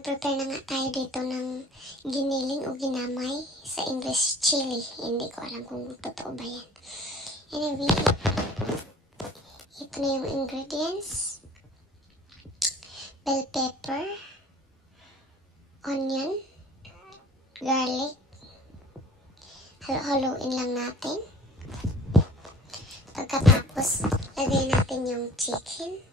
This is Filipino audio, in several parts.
Mag-prepare na nga tayo dito ng giniling o ginamay. Sa English, chili. Hindi ko alam kung totoo ba yan. Anyway, ito na yung ingredients. Bell pepper, onion, garlic. Halo-haloin lang natin. Pagkatapos, lagay natin yung chicken.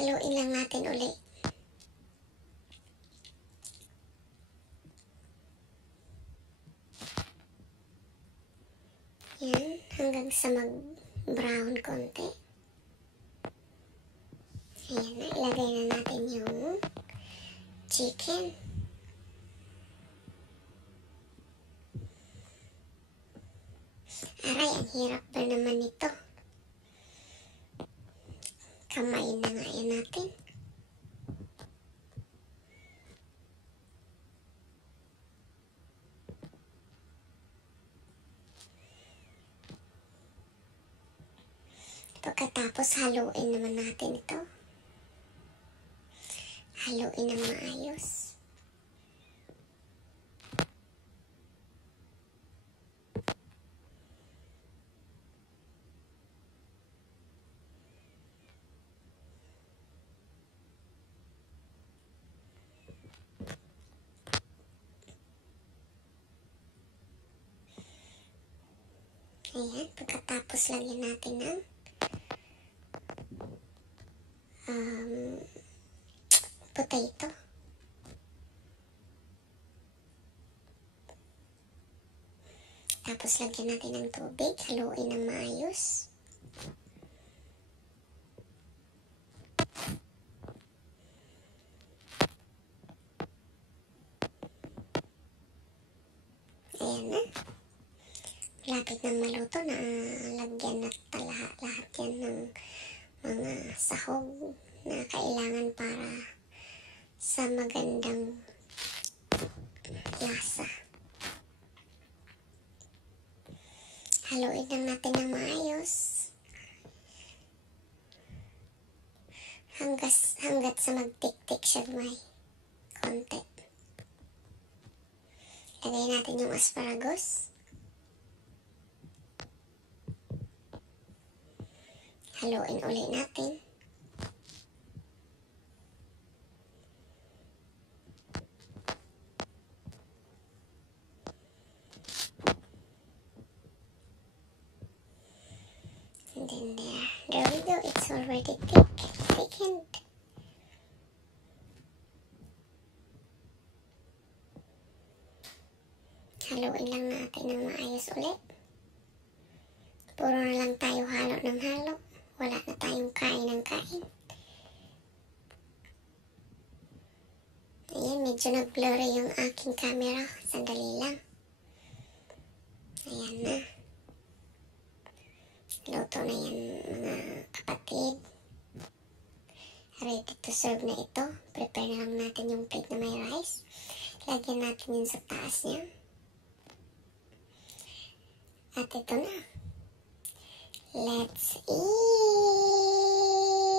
Haluin lang natin ulit. Yan, hanggang sa mag-brown konti. Ayan na, ilagay na natin yung chicken. Aray, ang hirap ba naman ito? Kamayin na nga yan natin. Pagkatapos, haluin naman natin ito. Haluin ng maayos. Ayan, pagkatapos lagyan natin ng potato. Tapos lagyan natin ng tubig, haluin ng maayos. Ayan na. Lapit ng maluto na lagyan na lahat yan ng mga sahog na kailangan para sa magandang lasa. Haluin lang natin ng maayos hanggat sa magtik-tik siya may konti. Lagay natin yung asparagus. Haluin ulit natin. And then there we go. It's already thickened. Haluin lang natin ng maayos ulit. Puro na lang tayo halo ng halo. Wala na tayong kain ng kain. Ayan, medyo nag-blurry yung aking camera. Sandali lang. Ayan na. Luto na yan, mga kapatid. Ready to serve na ito. Prepare na lang natin yung plate na may rice. Lagyan natin yun sa taas niya. At ito na. Let's eat!